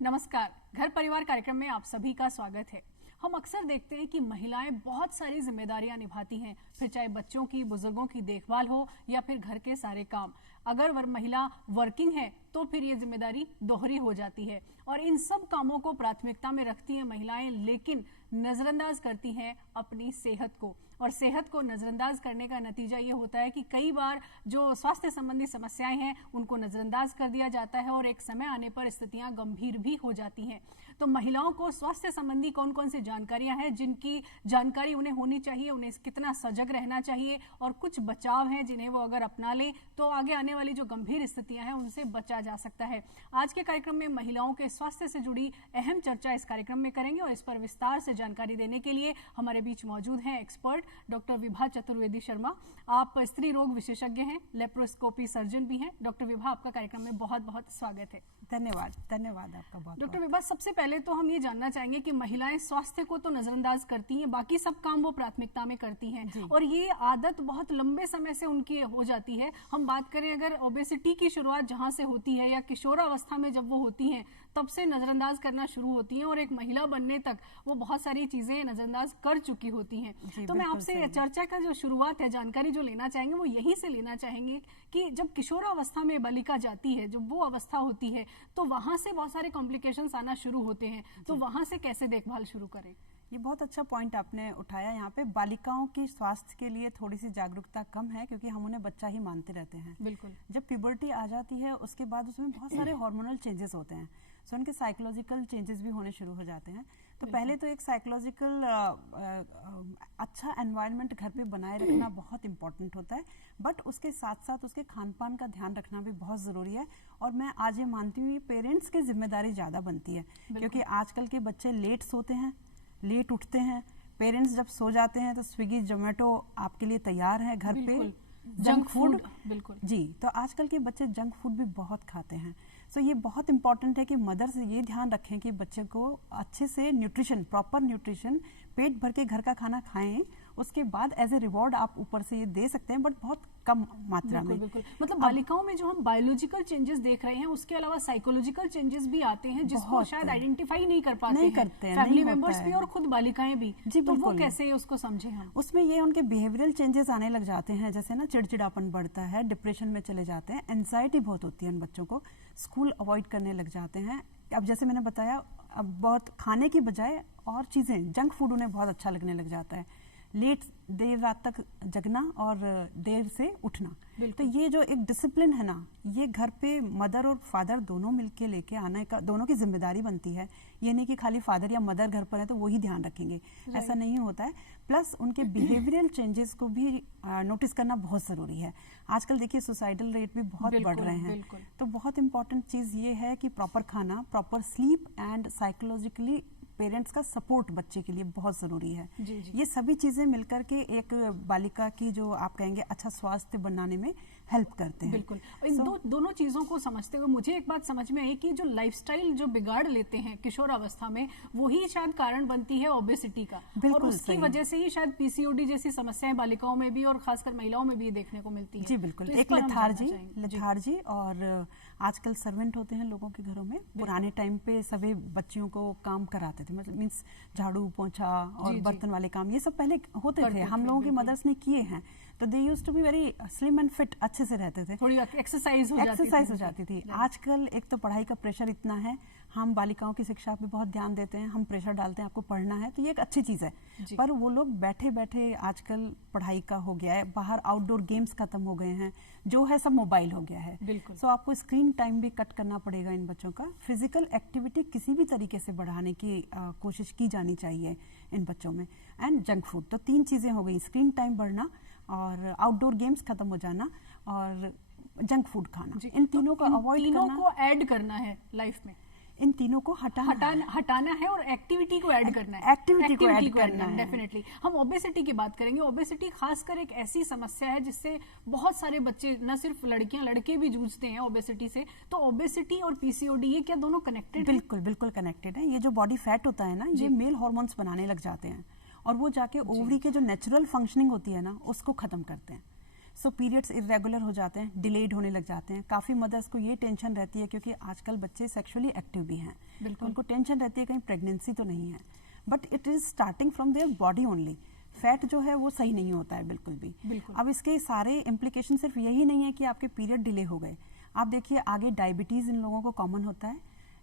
नमस्कार, घर परिवार कार्यक्रम में आप सभी का स्वागत है। हम अक्सर देखते हैं कि महिलाएं बहुत सारी जिम्मेदारियां निभाती हैं, फिर चाहे बच्चों की, बुजुर्गों की देखभाल हो या फिर घर के सारे काम। अगर महिला वर्किंग है तो फिर ये जिम्मेदारी दोहरी हो जाती है और इन सब कामों को प्राथमिकता में रखती हैं महिलाएं, लेकिन नजरअंदाज करती हैं अपनी सेहत को। और सेहत को नजरअंदाज करने का नतीजा ये होता है कि कई बार जो स्वास्थ्य संबंधी समस्याएं हैं उनको नजरअंदाज कर दिया जाता है और एक समय आने पर स्थितियां गंभीर भी हो जाती हैं। तो महिलाओं को स्वास्थ्य संबंधी कौन कौन सी जानकारियां हैं जिनकी जानकारी उन्हें होनी चाहिए, उन्हें कितना सजग रहना चाहिए और कुछ बचाव हैं जिन्हें वो अगर अपना ले तो आगे आने वाली जो गंभीर स्थितियां हैं उनसे बचा जा सकता है। आज के कार्यक्रम में महिलाओं के स्वास्थ्य से जुड़ी अहम चर्चा इस कार्यक्रम में करेंगे और इस पर विस्तार से जानकारी देने के लिए हमारे बीच मौजूद हैं एक्सपर्ट डॉक्टर विभा चतुर्वेदी शर्मा। आप स्त्री रोग विशेषज्ञ हैं, लेप्रोस्कोपी सर्जन भी हैं। डॉक्टर विभा, आपका कार्यक्रम में बहुत बहुत स्वागत है। धन्यवाद आपका बहुत। डॉक्टर विभा, सबसे पहले तो हम ये जानना चाहेंगे कि महिलाएं स्वास्थ्य को तो नजरअंदाज करती हैं, बाकी सब काम वो प्राथमिकता में करती हैं और ये आदत बहुत लंबे समय से उनकी हो जाती है। हम बात करें अगर ओबेसिटी की शुरुआत जहां से होती है या किशोरावस्था में जब वो होती हैं तब से नजरअंदाज करना शुरू होती हैं और एक महिला बनने तक वो बहुत सारी चीजें नजरअंदाज कर चुकी होती हैं। तो मैं आपसे चर्चा का जो शुरुआत है, जानकारी जो लेना चाहेंगे वो यहीं से लेना चाहेंगे कि जब किशोरावस्था में बालिका जाती है, जब वो अवस्था होती है तो वहां से बहुत सारे कॉम्प्लिकेशंस आना शुरू होते हैं, तो वहां से कैसे देखभाल शुरू करें? ये बहुत अच्छा पॉइंट आपने उठाया। यहाँ पे बालिकाओं की स्वास्थ्य के लिए थोड़ी सी जागरूकता कम है क्योंकि हम उन्हें बच्चा ही मानते रहते हैं। बिल्कुल। जब प्यूबर्टी आ जाती है उसके बाद उसमें बहुत सारे हार्मोनल चेंजेस होते हैं, सो उनके साइकोलॉजिकल चेंजेस भी होने शुरू हो जाते हैं। तो पहले तो एक साइकोलॉजिकल अच्छा एनवायरनमेंट घर पे बनाए रखना बहुत इंपॉर्टेंट होता है, बट उसके साथ साथ उसके खान पान का ध्यान रखना भी बहुत ज़रूरी है। और मैं आज ये मानती हूँ पेरेंट्स की जिम्मेदारी ज़्यादा बनती है क्योंकि आजकल के बच्चे लेट सोते हैं, लेट उठते हैं। पेरेंट्स जब सो जाते हैं तो स्विगी जोमेटो आपके लिए तैयार है घर पे, जंक फूड। बिल्कुल जी, तो आजकल के बच्चे जंक फूड भी बहुत खाते हैं। सो ये बहुत इंपॉर्टेंट है कि मदर से ये ध्यान रखें कि बच्चे को अच्छे से न्यूट्रिशन, प्रॉपर न्यूट्रिशन, पेट भर के घर का खाना खाएं। उसके बाद एज ए रिवॉर्ड आप ऊपर से ये दे सकते हैं, बट बहुत कम मात्रा में। बिल्कुल। मतलब बालिकाओं में जो हम बायोलॉजिकल चेंजेस देख रहे हैं उसके अलावा साइकोलॉजिकल चेंजेस भी आते हैं जिसको शायद आइडेंटिफाई नहीं कर पाते हैं फैमिली मेंबर्स भी और खुद बालिकाएं भी। जी, तो वो कैसे उसको समझे हम? उसमें ये उनके बिहेवियरल चेंजेस आने लग जाते हैं, जैसे ना चिड़चिड़ापन बढ़ता है, डिप्रेशन में चले जाते हैं, एंजाइटी बहुत होती है उन बच्चों को, स्कूल अवॉइड करने लग जाते हैं। अब जैसे मैंने बताया, अब बहुत खाने की बजाय और चीजें, जंक फूड उन्हें बहुत अच्छा लगने लग जाता है, लेट देर रात तक जगना और देर से उठना। तो ये जो एक डिसिप्लिन है ना, ये घर पे मदर और फादर दोनों मिलके लेके आने का, दोनों की जिम्मेदारी बनती है। ये नहीं कि खाली फादर या मदर घर पर है तो वही ध्यान रखेंगे, ऐसा नहीं होता है। प्लस उनके बिहेवियरल चेंजेस को भी नोटिस करना बहुत ज़रूरी है। आजकल देखिए सुसाइडल रेट भी बहुत बढ़ रहे हैं, तो बहुत इंपॉर्टेंट चीज़ ये है कि प्रॉपर खाना, proper sleep and psychologically parents का सपोर्ट बच्चे के लिए बहुत ज़रूरी है। ये सभी चीज़ें मिलकर के एक बालिका की जो आप कहेंगे अच्छा स्वास्थ्य बनाने में हेल्प करते हैं। बिल्कुल। इन दोनों चीज़ों को समझते हुए मुझे एक बात समझ में आई कि जो लाइफस्टाइल जो बिगाड़ लेते हैं किशोर अवस्था में, वही शायद कारण बनती है ओबेसिटी का, और उसकी वजह से ही शायद पीसीओडी जैसी समस्याएं बालिकाओं में भी और खासकर महिलाओं में भी देखने को मिलती है। जी बिल्कुल। तो एक लेथार्जी और आजकल सर्वेंट होते हैं लोगों के घरों में। पुराने टाइम पे सभी बच्चियों को काम कराते थे, मतलब मीन्स झाड़ू पोंछा और बर्तन वाले काम, ये सब पहले होते थे, हम लोगों की मदर्स ने किए हैं। तो they used to be very slim and fit, अच्छे से रहते थे, थोड़ी एक्सरसाइज हो जाती थी। आजकल एक तो पढ़ाई का प्रेशर इतना है, हम बालिकाओं की शिक्षा पे बहुत ध्यान देते हैं, हम प्रेशर डालते हैं आपको पढ़ना है, तो ये एक अच्छी चीज़ है। पर वो लोग बैठे बैठे आजकल पढ़ाई का हो गया है, बाहर आउटडोर गेम्स खत्म हो गए हैं, जो है सब मोबाइल हो गया है। सो आपको स्क्रीन टाइम भी कट करना पड़ेगा इन बच्चों का। फिजिकल एक्टिविटी किसी भी तरीके से बढ़ाने की कोशिश की जानी चाहिए इन बच्चों में। एंड जंक फूड, तो 3 चीज़ें हो गई, स्क्रीन टाइम बढ़ना और आउटडोर गेम्स खत्म हो जाना और जंक फूड खाना। इन तीनों को अवॉइड करना, तीनों को ऐड करना है लाइफ में, इन तीनों को हटाना है और एक्टिविटी को ऐड करना है। एक्टिविटी को ऐड करना है डेफिनेटली। हम ओबेसिटी की बात करेंगे। ओबेसिटी खासकर एक ऐसी समस्या है जिससे बहुत सारे बच्चे, न सिर्फ लड़कियां, लड़के भी जूझते हैं ओबेसिटी से। तो ओबेसिटी और पीसीओडी ये क्या दोनों कनेक्टेड है? बिल्कुल बिल्कुल कनेक्टेड है। ये जो बॉडी फैट होता है ना, ये मेल हार्मोन्स बनाने लग जाते हैं और वो जाके ओवरी के जो नेचुरल फंक्शनिंग होती है ना, उसको खत्म करते हैं। सो पीरियड्स इरेगुलर हो जाते हैं, डिलेड होने लग जाते हैं। काफ़ी मदर्स को ये टेंशन रहती है क्योंकि आजकल बच्चे सेक्सुअली एक्टिव भी हैं, तो उनको टेंशन रहती है कहीं प्रेगनेंसी तो नहीं है, but it is starting from their body only. Fat जो है वो सही नहीं होता है बिल्कुल भी। अब इसके सारे इम्प्लीकेशन सिर्फ यही नहीं है कि आपके पीरियड डिले हो गए, आप देखिए आगे डायबिटीज़ इन लोगों को कॉमन होता है,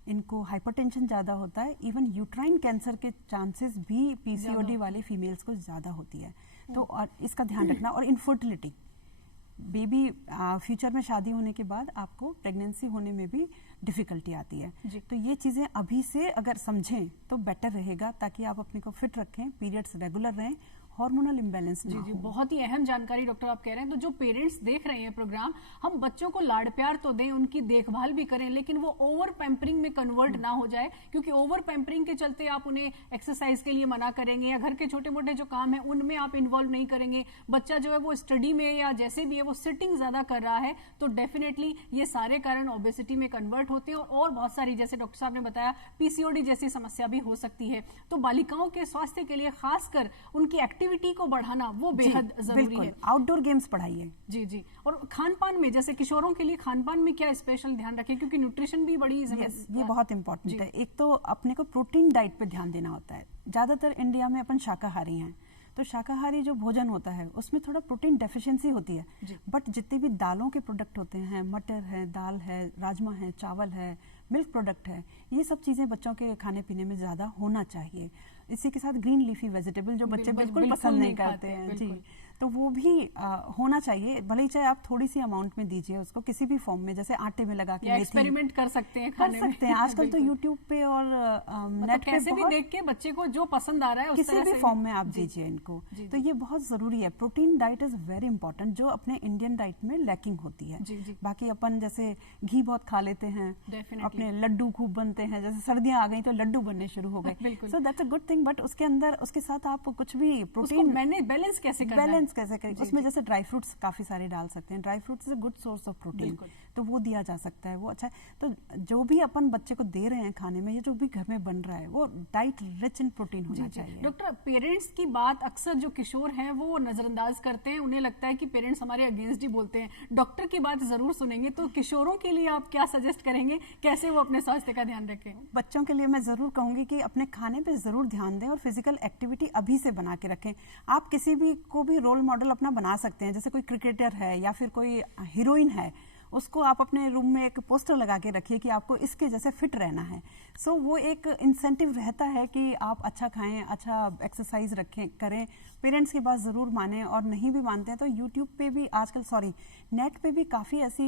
इनको हाइपरटेंशन ज़्यादा होता है, इवन यूट्राइन कैंसर के चांसेस भी पीसीओडी वाले फीमेल्स को ज़्यादा होती है। तो और इसका ध्यान रखना, और इनफर्टिलिटी, बेबी फ्यूचर में शादी होने के बाद आपको प्रेगनेंसी होने में भी डिफिकल्टी आती है। तो ये चीज़ें अभी से अगर समझें तो बेटर रहेगा, ताकि आप अपने को फिट रखें, पीरियड्स रेगुलर रहें, हार्मोनल इम्बैलेंस ना हो। बहुत ही अहम जानकारी डॉक्टर आप कह रहे हैं। तो जो पेरेंट्स देख रहे हैं प्रोग्राम, हम बच्चों को लाड़ प्यार तो दें, उनकी देखभाल भी करें, लेकिन वो ओवर पैम्परिंग में कन्वर्ट ना हो जाए, क्योंकि ओवर पैम्परिंग के चलते आप उन्हें एक्सरसाइज के लिए मना करेंगे या घर के छोटे मोटे जो काम है उनमें आप इन्वॉल्व नहीं करेंगे। बच्चा जो है वो स्टडी में या जैसे भी है वो सिटिंग ज्यादा कर रहा है, तो डेफिनेटली ये सारे कारण ओबेसिटी में कन्वर्ट होते हैं और बहुत सारी, जैसे डॉक्टर साहब ने बताया, पीसीओडी जैसी समस्या भी हो सकती है। तो बालिकाओं के स्वास्थ्य के लिए खासकर उनकी एक्टिविटी को बढ़ाना वो बेहद जरूरी है। आउटडोर गेम्स पढ़ाइए। जी। और खान पान में, जैसे किशोरों के लिए खान पान में क्या स्पेशल ध्यान रखें, क्योंकि न्यूट्रिशन भी बड़ी ये बहुत इंपॉर्टेंट है। एक तो अपने को प्रोटीन डाइट पे ध्यान देना होता है। ज्यादातर इंडिया में अपन शाकाहारी हैं, तो शाकाहारी जो भोजन होता है उसमें थोड़ा प्रोटीन डेफिशिएंसी होती है, बट जितने भी दालों के प्रोडक्ट होते हैं, मटर है, दाल है, राजमा है, चावल है, मिल्क प्रोडक्ट है, ये सब चीज़ें बच्चों के खाने पीने में ज़्यादा होना चाहिए। इसी के साथ ग्रीन लीफी वेजिटेबल जो बच्चे बिल्कुल पसंद नहीं करते हैं, जी, तो वो भी होना चाहिए। भले ही चाहे आप थोड़ी सी अमाउंट में दीजिए उसको, किसी भी फॉर्म में, जैसे आटे में लगा के एक्सपेरिमेंट कर सकते हैं, कर सकते हैं। आजकल तो यूट्यूब पे और नेट पे कैसे भी देख के बच्चे को जो पसंद आ रहा है किसी भी फॉर्म में आप दीजिए इनको। तो ये बहुत जरूरी है। Protein diet is very important, जो अपने इंडियन डाइट में लैकिंग होती है। बाकी अपन जैसे घी बहुत खा लेते हैं, अपने लड्डू खूब बनते हैं, जैसे सर्दियां आ गई तो लड्डू बनने शुरू हो गए, so that's a good thing, but उसके अंदर उसके साथ आप कुछ भी प्रोटीन बैलेंस कैसे करें, उसमें जैसे ड्राई फ्रूट्स काफी सारे डाल सकते हैं। Dry fruits is a good source of protein, तो वो दिया जा सकता है, वो अच्छा है। तो जो भी अपन बच्चे को दे रहे हैं खाने में, ये जो भी घर में बन रहा है, वो डाइट रिच इन प्रोटीन होना चाहिए। डॉक्टर, पेरेंट्स की बात अक्सर जो किशोर हैं वो नजरअंदाज करते हैं, उन्हें लगता है कि पेरेंट्स हमारे अगेंस्ट ही बोलते हैं। डॉक्टर की बात जरूर सुनेंगे, तो किशोरों के लिए आप क्या सजेस्ट करेंगे, कैसे वो अपने स्वास्थ्य का ध्यान रखें? बच्चों के लिए मैं जरूर कहूंगी कि अपने खाने पे जरूर ध्यान दें और फिजिकल एक्टिविटी अभी से बना के रखें। आप किसी भी को भी रोल मॉडल अपना बना सकते हैं, जैसे कोई क्रिकेटर है या फिर कोई हीरोइन है, उसको आप अपने रूम में एक पोस्टर लगा के रखिए कि आपको इसके जैसे फिट रहना है। सो वो एक इंसेंटिव रहता है कि आप अच्छा खाएं, अच्छा एक्सरसाइज रखें, करें। पेरेंट्स की बात ज़रूर मानें, और नहीं भी मानते हैं तो यूट्यूब पे भी आजकल नेट पे भी काफ़ी ऐसी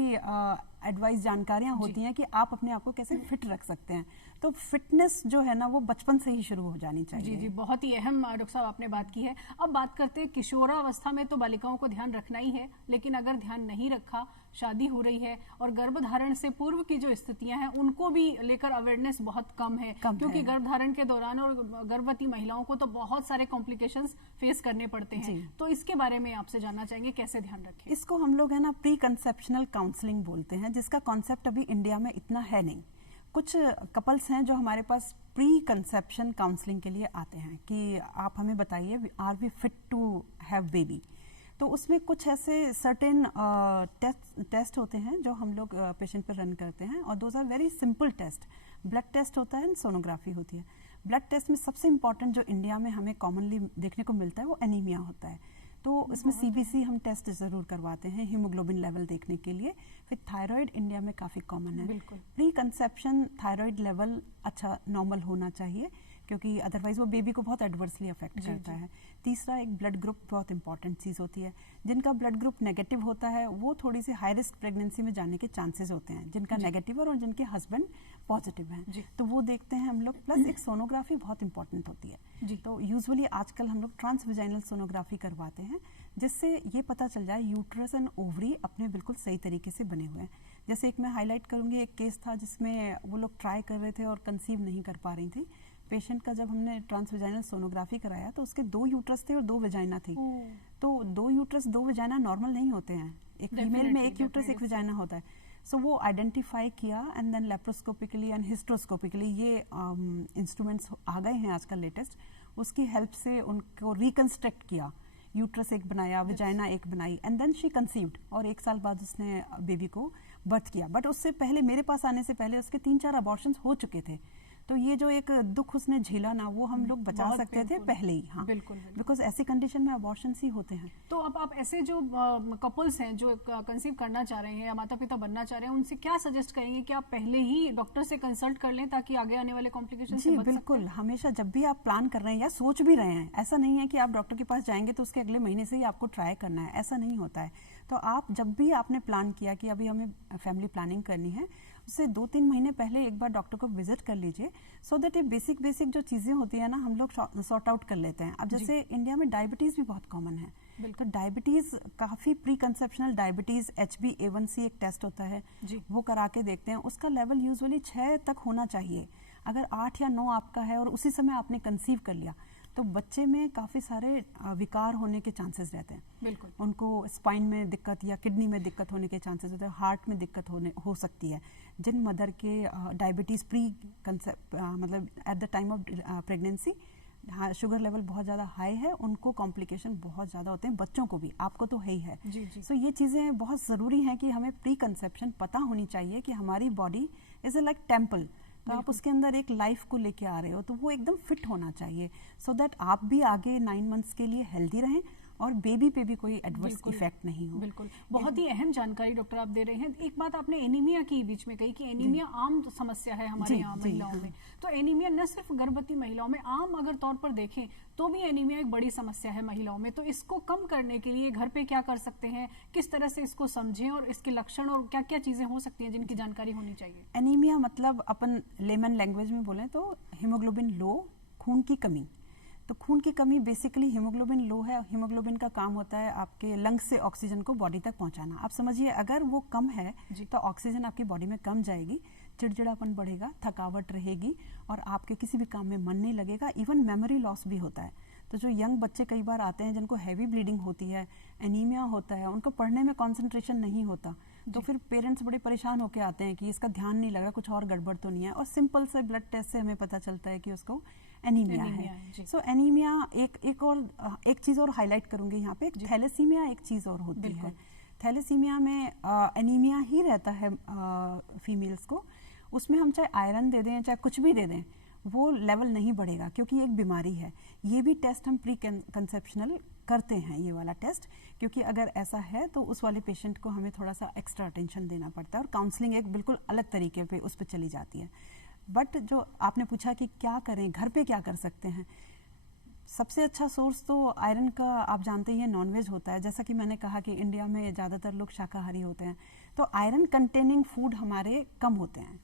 एडवाइस जानकारियाँ होती हैं कि आप अपने आप को कैसे फिट रख सकते हैं। तो फिटनेस जो है ना, वो बचपन से ही शुरू हो जानी चाहिए। जी, बहुत ही अहम डॉक्टर साहब आपने बात की है। अब बात करते हैं किशोरावस्था में, तो बालिकाओं को ध्यान रखना ही है, लेकिन अगर ध्यान नहीं रखा, शादी हो रही है और गर्भधारण से पूर्व की जो स्थितियां हैं उनको भी लेकर अवेयरनेस बहुत कम है, क्योंकि गर्भधारण के दौरान और गर्भवती महिलाओं को तो बहुत सारे कॉम्प्लिकेशंस फेस करने पड़ते हैं। तो इसके बारे में आपसे जानना चाहेंगे, कैसे ध्यान रखें? इसको हम लोग है ना प्री कंसेप्शनल काउंसलिंग बोलते हैं, जिसका कॉन्सेप्ट अभी इंडिया में इतना है नहीं। कुछ कपल्स हैं जो हमारे पास प्री कंसेप्शन काउंसलिंग के लिए आते हैं कि आप हमें बताइए, are we fit to have baby. तो उसमें कुछ ऐसे सर्टेन टेस्ट होते हैं जो हम लोग पेशेंट पर रन करते हैं, और those are very simple test. Blood test होता है, सोनोग्राफी होती है। ब्लड टेस्ट में सबसे इम्पॉर्टेंट जो इंडिया में हमें कॉमनली देखने को मिलता है वो एनीमिया होता है। तो इसमें सीबीसी हम टेस्ट जरूर करवाते हैं हीमोग्लोबिन लेवल देखने के लिए। फिर थायराइड इंडिया में काफ़ी कॉमन है। प्री कंसेप्शन थायराइड लेवल अच्छा नॉर्मल होना चाहिए, क्योंकि अदरवाइज वो बेबी को बहुत एडवर्सली अफेक्ट करता है। तीसरा, एक ब्लड ग्रुप बहुत इंपॉर्टेंट चीज़ होती है। जिनका ब्लड ग्रुप नेगेटिव होता है वो थोड़ी सी हाई रिस्क प्रेगनेंसी में जाने के चांसेस होते हैं, जिनका नेगेटिव और जिनके हस्बैंड पॉजिटिव हैं, तो वो देखते हैं हम लोग। प्लस एक सोनोग्राफी बहुत इंपॉर्टेंट होती है। तो यूजुअली आजकल हम लोग ट्रांसवेजाइनल सोनोग्राफी करवाते हैं, जिससे ये पता चल जाए यूट्रस एंड ओवरी अपने बिल्कुल सही तरीके से बने हुए हैं। जैसे एक मैं हाईलाइट करूंगी, एक केस था जिसमें वो लोग ट्राई कर रहे थे और कंसीव नहीं कर पा रही थी। पेशेंट का जब हमने ट्रांसवेजाइनल सोनोग्राफी कराया तो उसके 2 यूट्रस थे और 2 वेजाइना थी। तो 2 यूट्रस 2 वेजाइना नॉर्मल नहीं होते हैं, एक फीमेल में 1 यूट्रस 1 वेजाइना होता है। सो वो आइडेंटिफाई किया एंड देन लेप्रोस्कोपिकली एंड हिस्ट्रोस्कोपिकली, ये इंस्ट्रूमेंट्स आ गए हैं आजकल लेटेस्ट, उसकी हेल्प से उनको रिकंस्ट्रक्ट किया यूट्रस एक बनाया, विजाइना एक बनाई, एंड देन शी कंसीव्ड, और 1 साल बाद उसने बेबी को बर्थ किया। बट उससे पहले, मेरे पास आने से पहले उसके 3-4 अबॉर्शंस हो चुके थे। तो ये जो एक दुख उसने झेला ना, वो हम लोग बचा सकते थे पहले ही। हाँ, बिल्कुल, बिकॉज ऐसी कंडीशन में अबॉर्शंस ही होते हैं। तो अब आप ऐसे जो कपल्स हैं जो कंसीव करना चाह रहे हैं या माता पिता बनना चाह रहे हैं, उनसे क्या सजेस्ट करेंगे कि आप पहले ही डॉक्टर से कंसल्ट कर लें ताकि आगे आने वाले कॉम्प्लिकेशन से बच बिल्कुल, हमेशा जब भी आप प्लान कर रहे हैं या सोच भी रहे हैं, ऐसा नहीं है कि आप डॉक्टर के पास जाएंगे तो उसके अगले महीने से ही आपको ट्राई करना है, ऐसा नहीं होता है। तो आप जब भी आपने प्लान किया कि अभी हमें फैमिली प्लानिंग करनी है, उससे 2-3 महीने पहले एक बार डॉक्टर को विजिट कर लीजिए, सो दैट ये बेसिक जो चीजें होती है ना, हम लोग सॉर्ट आउट कर लेते हैं। अब जैसे इंडिया में डायबिटीज भी बहुत कॉमन है, तो डायबिटीज काफी प्री कंसेप्शनल डायबिटीज, HbA1c एक टेस्ट होता है, वो करा के देखते हैं। उसका लेवल यूजुअली 6 तक होना चाहिए। अगर 8 या 9 आपका है और उसी समय आपने कंसीव कर लिया, तो बच्चे में काफी सारे विकार होने के चांसेस रहते हैं। बिल्कुल, उनको स्पाइन में दिक्कत या किडनी में दिक्कत होने के चांसेस होते हैं, हार्ट में दिक्कत हो सकती है। जिन मदर के डायबिटीज प्री कंसेप्ट मतलब at the time of pregnancy sugar level बहुत ज़्यादा हाई है, उनको कॉम्प्लिकेशन बहुत ज़्यादा होते हैं, बच्चों को भी, आपको तो है ही है। सो ये चीज़ें बहुत ज़रूरी हैं कि हमें प्री कंसेप्शन पता होनी चाहिए कि हमारी body is a like temple, तो आप उसके अंदर एक लाइफ को लेके आ रहे हो, तो वो एकदम फिट होना चाहिए, सो दैट आप भी आगे 9 मंथ्स के लिए हेल्दी रहें और बेबी पे भी कोई एडवर्स इफेक्ट नहीं हो। बिल्कुल, बहुत ही अहम जानकारी डॉक्टर आप दे रहे हैं। एक बात आपने एनीमिया की बीच में कही कि एनीमिया आम समस्या है हमारे यहाँ महिलाओं में, तो एनीमिया न सिर्फ गर्भवती महिलाओं में, आम अगर तौर पर देखें तो भी एनीमिया एक बड़ी समस्या है महिलाओं में। तो इसको कम करने के लिए घर पे क्या कर सकते हैं, किस तरह से इसको समझें और इसके लक्षण और क्या क्या चीजें हो सकती हैं जिनकी जानकारी होनी चाहिए? एनीमिया मतलब अपन लेमन लैंग्वेज में बोलें तो हीमोग्लोबिन लो, खून की कमी। तो खून की कमी बेसिकली हीमोग्लोबिन लो है। हीमोग्लोबिन का काम होता है आपके लंग्स से ऑक्सीजन को बॉडी तक पहुंचाना। आप समझिए, अगर वो कम है तो ऑक्सीजन आपकी बॉडी में कम जाएगी, चिड़चिड़ापन बढ़ेगा, थकावट रहेगी और आपके किसी भी काम में मन नहीं लगेगा, इवन मेमोरी लॉस भी होता है। तो जो यंग बच्चे कई बार आते हैं जिनको हैवी ब्लीडिंग होती है, एनीमिया होता है, उनको पढ़ने में कंसंट्रेशन नहीं होता, तो फिर पेरेंट्स बड़े परेशान होकर आते हैं कि इसका ध्यान नहीं लग रहा, कुछ और गड़बड़ तो नहीं है, और सिंपल से ब्लड टेस्ट से हमें पता चलता है कि उसको एनीमिया है। सो एनीमिया एक चीज और हाईलाइट करूंगी यहाँ पे, थैलेसीमिया एक चीज और होती है। थैलेसीमिया में एनीमिया ही रहता है फीमेल्स को, उसमें हम चाहे आयरन दे दें चाहे कुछ भी दे दें, वो लेवल नहीं बढ़ेगा क्योंकि ये एक बीमारी है। ये भी टेस्ट हम प्री कंसेप्शनल करते हैं, ये वाला टेस्ट, क्योंकि अगर ऐसा है तो उस वाले पेशेंट को हमें थोड़ा सा एक्स्ट्रा अटेंशन देना पड़ता है और काउंसलिंग एक बिल्कुल अलग तरीके पे उस पर चली जाती है। बट जो आपने पूछा कि क्या करें, घर पे क्या कर सकते हैं, सबसे अच्छा सोर्स तो आयरन का आप जानते ही हैं, नॉनवेज होता है। जैसा कि मैंने कहा कि इंडिया में ज़्यादातर लोग शाकाहारी होते हैं, तो आयरन कंटेनिंग फूड हमारे कम होते हैं।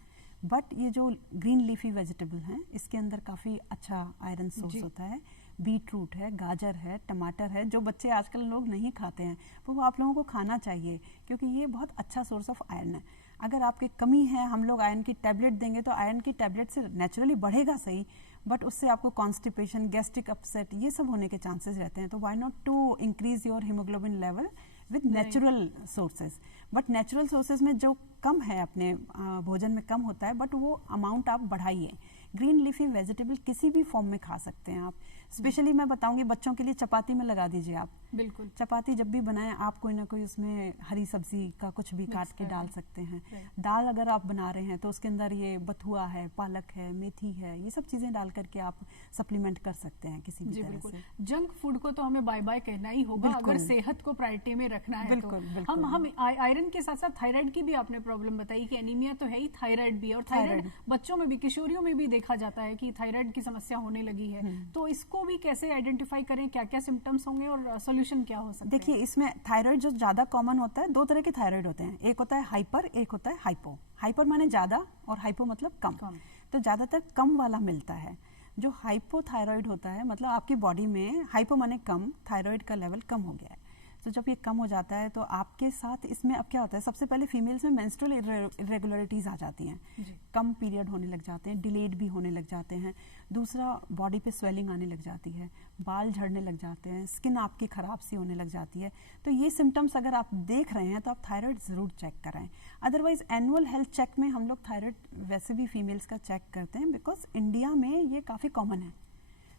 बट ये जो ग्रीन लीफी वेजिटेबल हैं, इसके अंदर काफ़ी अच्छा आयरन सोर्स होता है। बीट रूट है, गाजर है, टमाटर है, जो बच्चे आजकल लोग नहीं खाते हैं, वो आप लोगों को खाना चाहिए क्योंकि ये बहुत अच्छा सोर्स ऑफ आयरन है। अगर आपकी कमी है, हम लोग आयरन की टैबलेट देंगे तो आयरन की टैबलेट से नेचुरली बढ़ेगा सही, बट उससे आपको कॉन्स्टिपेशन, गैस्ट्रिक अपसेट, ये सब होने के चांसेस रहते हैं। तो why not to increase your haemoglobin level with natural sources. But natural sources में जो कम है अपने भोजन में कम होता है, बट वो अमाउंट आप बढ़ाइए। ग्रीन लीफी वेजिटेबल किसी भी फॉर्म में खा सकते हैं आप। स्पेशली मैं बताऊंगी बच्चों के लिए, चपाती में लगा दीजिए आप। बिल्कुल, चपाती जब भी बनाएं आप कोई ना कोई उसमें हरी सब्जी का कुछ भी काट के डाल सकते हैं। दाल अगर आप बना रहे हैं तो उसके अंदर ये बथुआ है, पालक है, मेथी है, ये सब चीजें डाल करके आप सप्लीमेंट कर सकते हैं किसी भी तरह से। जंक फूड को तो हमें बाय बाय कहना ही होगा अगर सेहत को प्रायोरिटी में रखना है। तो हम आयरन के साथ साथ थायराइड की भी आपने प्रॉब्लम बताई कि एनीमिया तो है ही, थायराइड भी, और थायराइड बच्चों में भी, किशोरियों में भी देखा जाता है कि थायराइड की समस्या होने लगी है। तो इसको भी कैसे आइडेंटिफाई करें, क्या क्या सिम्टम्स होंगे और सोल्यूशन क्या हो सकता है? देखिए, इसमें थायराइड जो ज्यादा कॉमन होता है, 2 तरह के थायराइड होते हैं, एक होता है हाइपर, एक होता है हाइपो। हाइपर माने ज्यादा और हाइपो मतलब कम। तो ज्यादातर कम वाला मिलता है। जो हाइपोथायराइड होता है मतलब आपकी बॉडी में, हाइपो माने कम, थायराइड का लेवल कम हो गया है। तो जब ये कम हो जाता है तो आपके साथ इसमें अब क्या होता है, सबसे पहले फीमेल्स में मेंस्ट्रुअल इरेगुलरिटीज आ जाती हैं, कम पीरियड होने लग जाते हैं, डिलेड भी होने लग जाते हैं। दूसरा, बॉडी पे स्वेलिंग आने लग जाती है, बाल झड़ने लग जाते हैं, स्किन आपकी खराब सी होने लग जाती है। तो ये सिम्टम्स अगर आप देख रहे हैं तो आप थायराइड जरूर चेक कराएं। अदरवाइज एनुअल हेल्थ चेक में हम लोग थायराइड वैसे भी फीमेल्स का चेक करते हैं, बिकॉज इंडिया में ये काफ़ी कॉमन है।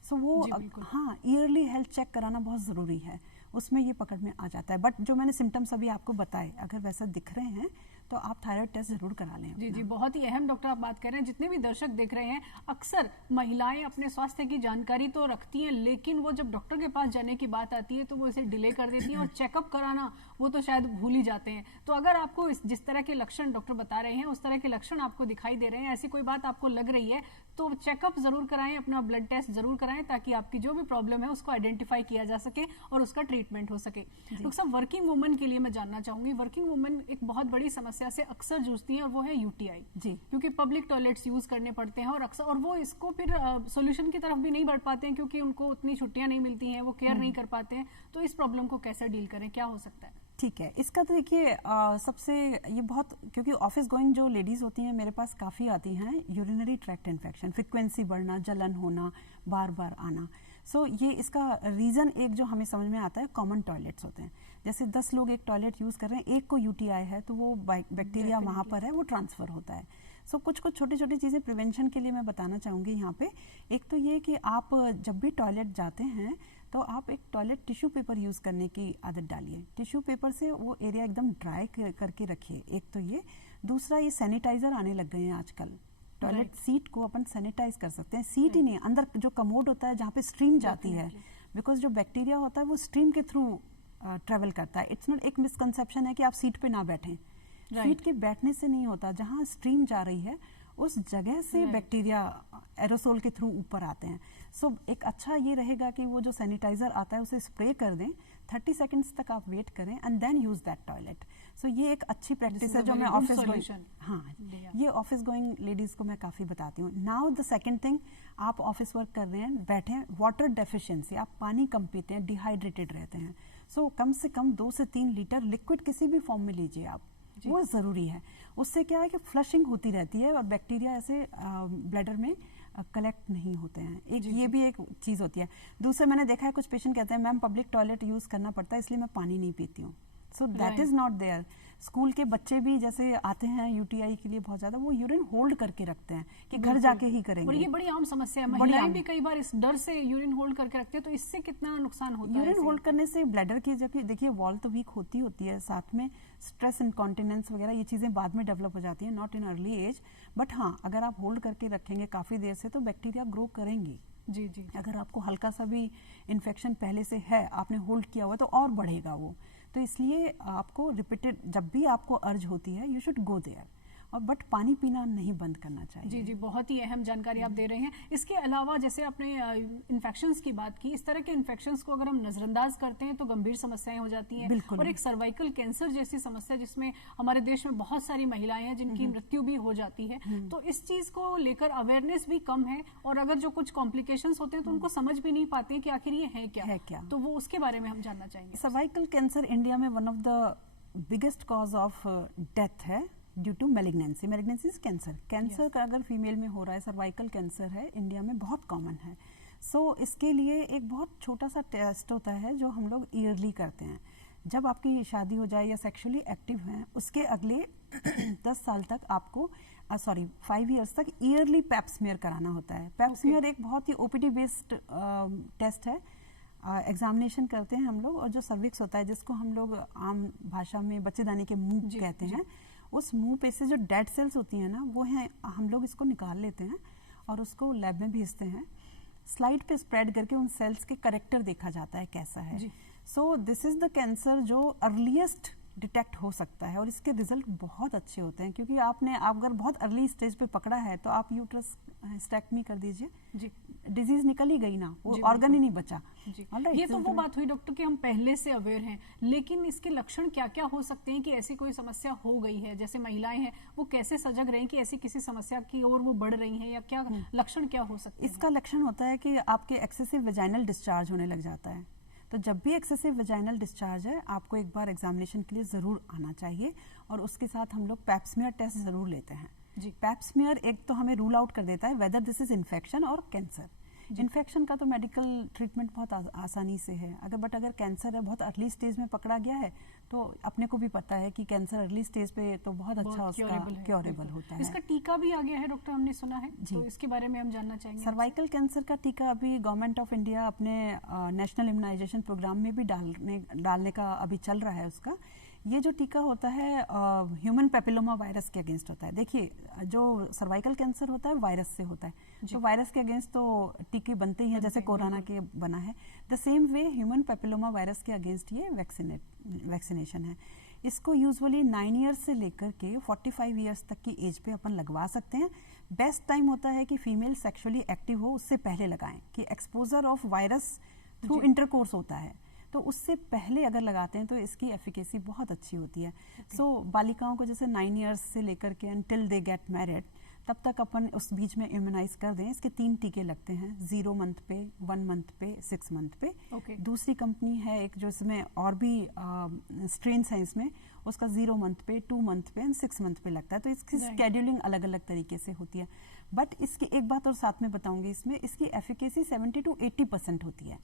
सो वो हाँ, ईयरली हेल्थ चेक कराना बहुत ज़रूरी है। उसमें ये पकड़ में आ जाता है। बट जो मैंने सिम्टम्स अभी आपको बताए, अगर वैसा दिख रहे हैं तो आप थायराइड टेस्ट जरूर करा लें। जी जी, बहुत ही अहम डॉक्टर आप बात कर रहे हैं। जितने भी दर्शक देख रहे हैं, अक्सर महिलाएं अपने स्वास्थ्य की जानकारी तो रखती हैं, लेकिन वो जब डॉक्टर के पास जाने की बात आती है तो वो इसे डिले कर देती हैं और चेकअप कराना वो तो शायद भूल ही जाते हैं। तो अगर आपको जिस तरह के लक्षण डॉक्टर बता रहे हैं उस तरह के लक्षण आपको दिखाई दे रहे हैं, ऐसी कोई बात आपको लग रही है, तो चेकअप जरूर कराएं, अपना ब्लड टेस्ट जरूर कराएं, ताकि आपकी जो भी प्रॉब्लम है उसको आइडेंटिफाई किया जा सके और उसका ट्रीटमेंट हो सके। डॉक्टर साहब, वर्किंग वुमन के लिए मैं जानना चाहूंगी, वर्किंग वुमन एक बहुत बड़ी समस्या से अक्सर जूझती है और वो है यूटीआई जी, क्योंकि पब्लिक टॉयलेट्स यूज करने पड़ते हैं और अक्सर, और वो इसको फिर सॉल्यूशन की तरफ भी नहीं बढ़ पाते हैं क्योंकि उनको उतनी छुट्टियां नहीं मिलती हैं, वो केयर नहीं कर पाते हैं। तो इस प्रॉब्लम को कैसे डील करें, क्या हो सकता है? ठीक है, इसका तो देखिए सबसे ये बहुत, क्योंकि ऑफिस गोइंग जो लेडीज होती हैं मेरे पास काफ़ी आती हैं, यूरिनरी ट्रैक्ट इन्फेक्शन, फ्रिक्वेंसी बढ़ना, जलन होना, बार बार आना। सो ये इसका रीज़न एक जो हमें समझ में आता है, कॉमन टॉयलेट्स होते हैं। जैसे 10 लोग एक टॉयलेट यूज़ कर रहे हैं, एक को यूटीआई है तो वो बैक्टीरिया वहाँ पर है, वो ट्रांसफ़र होता है। सो कुछ छोटी छोटी चीज़ें प्रिवेंशन के लिए मैं बताना चाहूँगी यहाँ पे। एक तो ये कि आप जब भी टॉयलेट जाते हैं तो आप एक टॉयलेट टिश्यू पेपर यूज़ करने की आदत डालिए। टिश्यू पेपर से वो एरिया एकदम ड्राई करके रखिए, एक तो ये। दूसरा, ये सैनिटाइज़र आने लग गए हैं आजकल, टॉयलेट सीट को अपन सैनिटाइज कर सकते हैं। सीट ही नहीं, अंदर जो कमोड होता है जहाँ पे स्ट्रीम जाती है, बिकॉज जो बैक्टीरिया होता है वो स्ट्रीम के थ्रू ट्रेवल करता है। इट्स नॉट, एक मिसकंसेप्शन है कि आप सीट पे ना बैठें, सीट के बैठने से नहीं होता, जहाँ स्ट्रीम जा रही है उस जगह से बैक्टीरिया एरोसोल के थ्रू ऊपर आते हैं। सो एक अच्छा ये रहेगा कि वो जो सैनिटाइजर आता है उसे स्प्रे कर दें, 30 सेकंड्स तक आप वेट करें and then use that toilet. So ये एक अच्छी प्रैक्टिस है जो मैं ऑफिस गोइंग, हाँ, ये ऑफिस गोइंग लेडीज को मैं काफ़ी बताती हूँ। नाउ द सेकंड थिंग, आप ऑफिस वर्क कर रहे हैं, बैठे, वाटर डेफिशिएंसी, आप पानी कम पीते हैं, डिहाइड्रेटेड रहते हैं, सो कम से कम 2 से 3 लीटर लिक्विड किसी भी फॉर्म में लीजिए आप, वो ज़रूरी है। उससे क्या है कि फ्लशिंग होती रहती है और बैक्टीरिया ऐसे ब्लैडर में कलेक्ट नहीं होते हैं। एक ये भी एक चीज़ होती है। दूसरा, मैंने देखा है कुछ पेशेंट कहते हैं मैम पब्लिक टॉयलेट यूज़ करना पड़ता है इसलिए मैं पानी नहीं पीती हूँ। So that is not there. School के बच्चे भी जैसे आते हैं यूटीआई के लिए बहुत ज़्यादा, वो यूरिन होल्ड करके रखते हैं कि घर जाके ही करेंगे। और ये बड़ी आम समस्या है, महिलाएं भी कई बार इस डर से यूरिन होल्ड करके रखते हैं, तो इससे कितना नुकसान होता है? यूरिन होल्ड करने से ब्लैडर की जगह देखिए वॉल तो वीक होती है, साथ में स्ट्रेस इनकॉन्टिनेंस वगैरह ये चीज़ें बाद में डेवलप हो जाती हैं, not in early age. But हाँ, अगर आप होल्ड करके रखेंगे काफ़ी देर से तो बैक्टीरिया ग्रो करेंगी। जी जी, अगर आपको हल्का सा भी इन्फेक्शन पहले से है, आपने होल्ड किया हुआ, तो और बढ़ेगा वो। तो इसलिए आपको रिपीटेड, जब भी आपको अर्ज होती है, यू शुड गो देयर। और बट पानी पीना नहीं बंद करना चाहिए। जी जी, बहुत ही अहम जानकारी आप दे रहे हैं। इसके अलावा जैसे आपने इन्फेक्शंस की बात की, इस तरह के इन्फेक्शंस को अगर हम नजरअंदाज करते हैं तो गंभीर समस्याएं हो जाती हैं। बिल्कुल। और एक सर्वाइकल कैंसर जैसी समस्या जिसमें हमारे देश में बहुत सारी महिलाएं हैं जिनकी मृत्यु भी हो जाती है, तो इस चीज को लेकर अवेयरनेस भी कम है, और अगर जो कुछ कॉम्प्लिकेशंस होते हैं तो उनको समझ भी नहीं पाते कि आखिर ये है क्या। तो वो उसके बारे में हम जानना चाहेंगे। सर्वाइकल कैंसर इंडिया में one of the biggest cause of death है due to malignancy. Malignancy is cancer का अगर फीमेल में हो रहा है, सर्वाइकल कैंसर है, इंडिया में बहुत कॉमन है। सो इसके लिए एक बहुत छोटा सा टेस्ट होता है जो हम लोग ईयरली करते हैं। जब आपकी शादी हो जाए या सेक्सुअली एक्टिव हैं, उसके अगले 10 साल तक आपको 5 ईयर्स तक ईयरली पैप्समियर कराना होता है। पैप्समियर एक बहुत ही ओपीडी बेस्ड टेस्ट है। एग्जामिनेशन करते हैं हम लोग, और जो सर्विक्स होता है जिसको हम लोग आम भाषा में बच्चेदानी के मुंह कहते हैं, उस मुंह पे से जो डेड सेल्स होती हैं ना, वो हैं, हम लोग इसको निकाल लेते हैं और उसको लैब में भेजते हैं। स्लाइड पे स्प्रेड करके उन सेल्स के करेक्टर देखा जाता है कैसा है। So this is the cancer जो अर्लीस्ट डिटेक्ट हो सकता है, और इसके रिजल्ट बहुत अच्छे होते हैं, क्योंकि आप अगर बहुत अर्ली स्टेज पे पकड़ा है तो आप यूट्रस हिस्टेक्टमी कर दीजिए, डिजीज निकल ही गई ना, वो ऑर्गन ही नहीं बचा। ये तो वो बात हुई डॉक्टर कि हम पहले से अवेयर हैं, लेकिन इसके लक्षण क्या क्या हो सकते हैं कि ऐसी कोई समस्या हो गई है? जैसे महिलाएं हैं, वो कैसे सजग रहे कि ऐसी किसी समस्या की ओर वो बढ़ रही हैं, या क्या लक्षण क्या हो सकते हैं? इसका लक्षण होता है कि आपके एक्सेसिव वेजाइनल डिस्चार्ज होने लग जाता है। तो जब भी एक्सेसिव वेजाइनल डिस्चार्ज है, आपको एक बार एग्जामिनेशन के लिए ज़रूर आना चाहिए, और उसके साथ हम लोग पैप्समियर टेस्ट ज़रूर लेते हैं। पैप्समियर एक तो हमें रूल आउट कर देता है वेदर दिस इज इन्फेक्शन और कैंसर। इन्फेक्शन का तो मेडिकल ट्रीटमेंट बहुत आसानी से है, अगर कैंसर है, बहुत अर्ली स्टेज में पकड़ा गया है, तो अपने को भी पता है कि कैंसर अर्ली स्टेज पे तो बहुत अच्छा उसका क्योरेबल होता है। इसका टीका भी आ गया है डॉक्टर, हमने सुना है, तो इसके बारे में हम जानना चाहेंगे। सर्वाइकल कैंसर का टीका अभी गवर्नमेंट ऑफ इंडिया अपने नेशनल इम्यूनाइजेशन प्रोग्राम में भी डालने का अभी चल रहा है उसका। ये जो टीका होता है ह्यूमन पेपिलोमा वायरस के अगेंस्ट होता है। देखिए, जो सर्वाइकल कैंसर होता है वायरस से होता है, तो वायरस के अगेंस्ट तो टीके बनते ही हैं, जैसे कोरोना के बना है। The same way human papilloma virus के अगेंस्ट ये वैक्सीनेशन है। इसको यूजुअली 9 ईयर्स से लेकर के 45 ईयर्स तक की एज पे अपन लगवा सकते हैं। बेस्ट टाइम होता है कि फीमेल सेक्सुअली एक्टिव हो उससे पहले लगाएं, कि exposure of virus through intercourse होता है, तो उससे पहले अगर लगाते हैं तो इसकी एफिकेसी बहुत अच्छी होती है। सो बालिकाओं को जैसे 9 ईयर्स से लेकर के अनटिल दे गेट मैरिड, तब तक अपन उस बीच में इम्यूनाइज कर दें। इसके 3 टीके लगते हैं, 0 मंथ पे, 1 मंथ पे, 6 मंथ पे। दूसरी कंपनी है एक जो इसमें और भी स्ट्रेन्स हैं इसमें, उसका 0 मंथ पे, 2 मंथ पे एंड 6 मंथ पे लगता है। तो इसकी स्केड्यूलिंग अलग अलग तरीके से होती है। बट इसकी एक बात और साथ में बताऊंगी, इसमें इसकी एफिकेसी 70 to 80% होती है।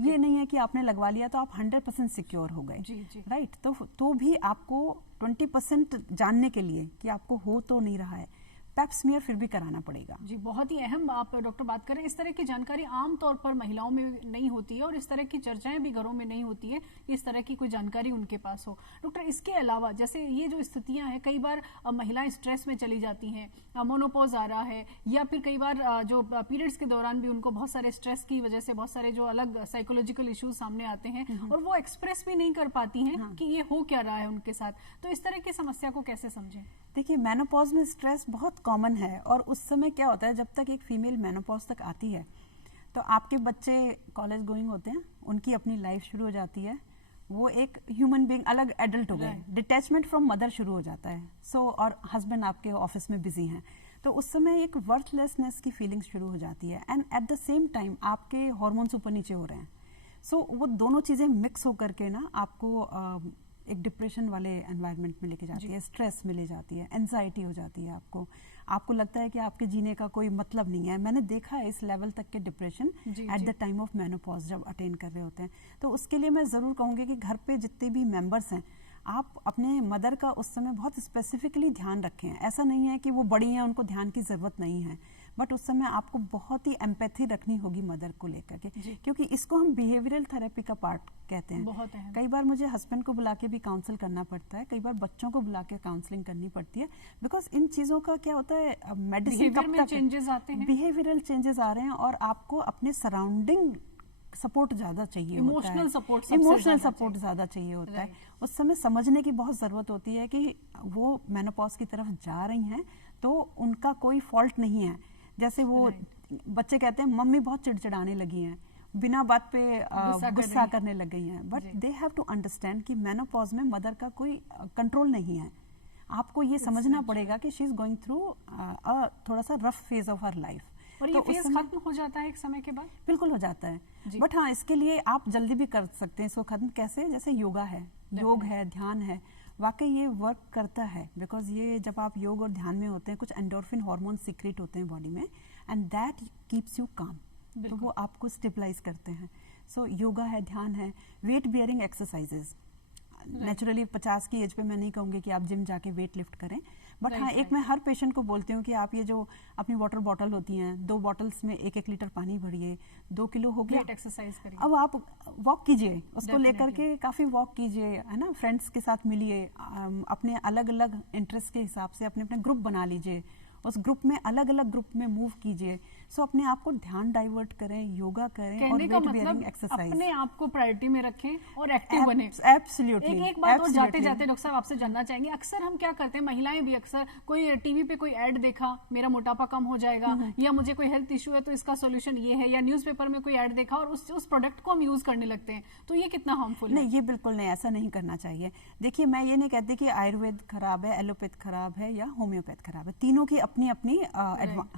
ये नहीं है कि आपने लगवा लिया तो आप 100% सिक्योर हो गए, राइट। तो भी आपको 20% जानने के लिए कि आपको हो तो नहीं रहा है, पैप स्मीयर फिर भी कराना पड़ेगा। जी, बहुत ही अहम आप डॉक्टर बात करें। इस तरह की जानकारी आमतौर पर महिलाओं में नहीं होती है और इस तरह की चर्चाएं भी घरों में नहीं होती है, इस तरह की कोई जानकारी उनके पास हो। डॉक्टर, इसके अलावा जैसे ये जो स्थितियां हैं, कई बार महिलाएं स्ट्रेस में चली जाती हैं, मोनोपॉज आ रहा है, या फिर कई बार जो पीरियड्स के दौरान भी उनको बहुत सारे स्ट्रेस की वजह से बहुत सारे जो अलग साइकोलॉजिकल इश्यूज सामने आते हैं और वो एक्सप्रेस भी नहीं कर पाती हैं कि ये हो क्या रहा है उनके साथ। तो इस तरह की समस्या को कैसे समझें? देखिए, मेनोपॉज में स्ट्रेस बहुत कॉमन है और उस समय क्या होता है, जब तक एक फीमेल मेनोपॉज तक आती है तो आपके बच्चे कॉलेज गोइंग होते हैं, उनकी अपनी लाइफ शुरू हो जाती है, वो एक ह्यूमन बीइंग अलग एडल्ट हो गए, डिटैचमेंट फ्रॉम मदर शुरू हो जाता है। और हस्बैंड आपके ऑफिस में बिजी हैं, तो उस समय एक वर्थलेसनेस की फीलिंग शुरू हो जाती है and at the same time आपके हॉर्मोन्स ऊपर नीचे हो रहे हैं। वो दोनों चीजें मिक्स होकर के ना आपको एक डिप्रेशन वाले एनवायरनमेंट में लेके जाती है, स्ट्रेस में ले जाती है, एंजाइटी हो जाती है, आपको लगता है कि आपके जीने का कोई मतलब नहीं है। मैंने देखा है इस लेवल तक के depression at the time of menopause जब अटेन कर रहे होते हैं। तो उसके लिए मैं ज़रूर कहूँगी कि घर पे जितने भी मेंबर्स हैं, आप अपने मदर का उस समय बहुत स्पेसिफिकली ध्यान रखें। ऐसा नहीं है कि वो बड़ी हैं, उनको ध्यान की ज़रूरत नहीं है, बट उस समय आपको बहुत ही एम्पैथी रखनी होगी मदर को लेकर के, क्योंकि इसको हम बिहेवियरल थेरेपी का पार्ट कहते हैं। कई बार मुझे हस्बैंड को बुला के भी काउंसिल करना पड़ता है, कई बार बच्चों को बुला के काउंसलिंग करनी पड़ती है, बिकॉज इन चीज़ों का क्या होता है, मेडिसिन कब तक चेंजेस आते हैं, बिहेवियरल चेंजेस आ रहे हैं और आपको अपने सराउंडिंग सपोर्ट ज्यादा चाहिए, इमोशनल सपोर्ट ज्यादा चाहिए होता है। उस समय समझने की बहुत जरूरत होती है कि वो मेनोपॉज की तरफ जा रही हैं तो उनका कोई फॉल्ट नहीं है। जैसे वो बच्चे कहते हैं मम्मी बहुत चिड़चिड़ाने लगी हैं, बिना बात पे गुस्सा करने लग गई हैं, but they have to understand कि मेनोपॉज में मदर का कोई कंट्रोल नहीं है। आपको ये समझना पड़ेगा कि शी इज गोइंग थ्रू थोड़ा सा rough phase of her life, और ये फेज खत्म हो जाता है एक समय के बाद। बिल्कुल हो जाता है, बट हाँ, इसके लिए आप जल्दी भी कर सकते हैं इसको खत्म। कैसे? जैसे योगा है, योग है, ध्यान है, वाकई ये वर्क करता है। बिकॉज ये जब आप योग और ध्यान में होते हैं, कुछ एंडोर्फिन हार्मोन सीक्रेट होते हैं बॉडी में एंड दैट कीप्स यू काम, तो वो आपको स्टेबलाइज करते हैं। सो योगा है, ध्यान है, वेट बियरिंग एक्सरसाइजेज। नेचुरली 50 की एज पे मैं नहीं कहूँगी कि आप जिम जाके वेट लिफ्ट करें, बट हाँ, एक मैं हर पेशेंट को बोलती हूँ कि आप ये जो अपनी वाटर बॉटल होती हैं, 2 बॉटल्स में 1-1 लीटर पानी भरिए, 2 किलो हो गया, एक्सरसाइज करिए। अब आप वॉक कीजिए, उसको लेकर के काफी वॉक कीजिए, है ना, फ्रेंड्स के साथ मिलिए, अपने अलग अलग इंटरेस्ट के हिसाब से अपने अपने ग्रुप बना लीजिए, उस ग्रुप में अलग अलग ग्रुप में मूव कीजिए। सो अपने आप को ध्यान डाइवर्ट करें, योगा करें और वेट बियरिंग एक्सरसाइज, अपने आप को प्रायोरिटी में रखें और एक्टिव बने। एब्सोल्युटली। एक बात और जाते जाते डॉक्टर साहब आपसे जानना चाहेंगे, अक्सर हम क्या करते हैं, महिलाएं भी अक्सर कोई टीवी पे कोई ऐड देखा, मेरा मोटापा कम हो जाएगा, या मुझे कोई हेल्थ इशू है तो इसका सोल्यूशन ये है, या न्यूज़पेपर में कोई ऐड देखा और उस प्रोडक्ट को हम यूज करने लगते हैं, तो ये कितना हार्मफुल है? नहीं, ये बिल्कुल नहीं, ऐसा नहीं करना चाहिए। देखिए, मैं ये नहीं कहती कि आयुर्वेद खराब है, एलोपैथ खराब है या होम्योपैथ खराब है, तीनों की अपनी अपनी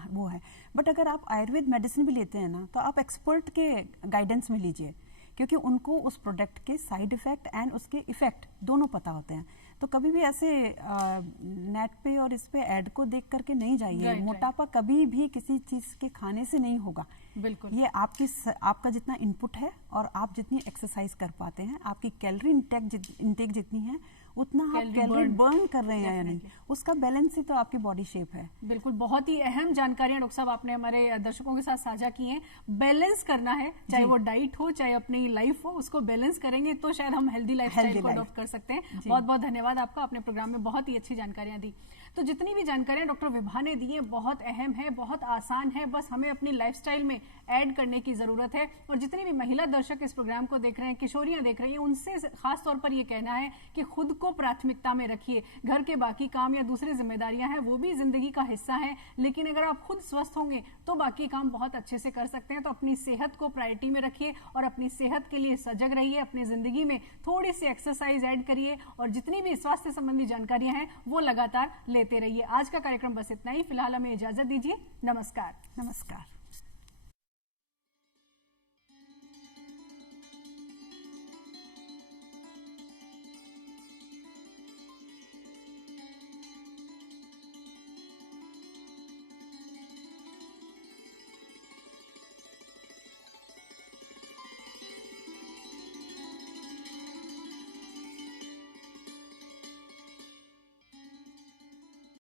वो है। बट अगर आप आयुर्वेद मेडिसिन भी लेते हैं ना, तो आप एक्सपर्ट के गाइडेंस में लीजिए, क्योंकि उनको उस प्रोडक्ट के साइड इफेक्ट एंड उसके इफेक्ट दोनों पता होते हैं। तो कभी भी ऐसे नेट पे और इस पे ऐड को देख करके नहीं जाइए। मोटापा कभी भी किसी चीज के खाने से नहीं होगा, बिल्कुल। ये आपका जितना इनपुट है और आप जितनी एक्सरसाइज कर पाते हैं, आपकी कैलोरी इंटेक जितनी है उतना आप कैलोरी बर्न कर रहे हैं या नहीं, उसका बैलेंस ही तो आपकी बॉडी शेप है। बिल्कुल, बहुत ही अहम जानकारियां डॉक्टर साहब आपने हमारे दर्शकों के साथ साझा की हैं। बैलेंस करना है, चाहे वो डाइट हो चाहे अपनी लाइफ हो, उसको बैलेंस करेंगे तो शायद हम हेल्दी लाइफस्टाइल को अडॉप्ट कर सकते हैं। बहुत बहुत धन्यवाद आपका, अपने प्रोग्राम में बहुत ही अच्छी जानकारियां दी। तो जितनी भी जानकारियां डॉक्टर विभा ने दी है बहुत अहम है, बहुत आसान है, बस हमें अपनी लाइफस्टाइल में ऐड करने की जरूरत है। और जितनी भी महिला दर्शक इस प्रोग्राम को देख रहे हैं, किशोरियां देख रही हैं, उनसे खास तौर पर ये कहना है कि खुद को प्राथमिकता में रखिए। घर के बाकी काम या दूसरी जिम्मेदारियां हैं वो भी जिंदगी का हिस्सा है, लेकिन अगर आप खुद स्वस्थ होंगे तो बाकी काम बहुत अच्छे से कर सकते हैं। तो अपनी सेहत को प्रायोरिटी में रखिए और अपनी सेहत के लिए सजग रहिए। अपनी जिंदगी में थोड़ी सी एक्सरसाइज ऐड करिए और जितनी भी स्वास्थ्य संबंधी जानकारियां हैं वो लगातार लेते रहिए। आज का कार्यक्रम बस इतना ही, फिलहाल हमें इजाजत दीजिए। नमस्कार। नमस्कार।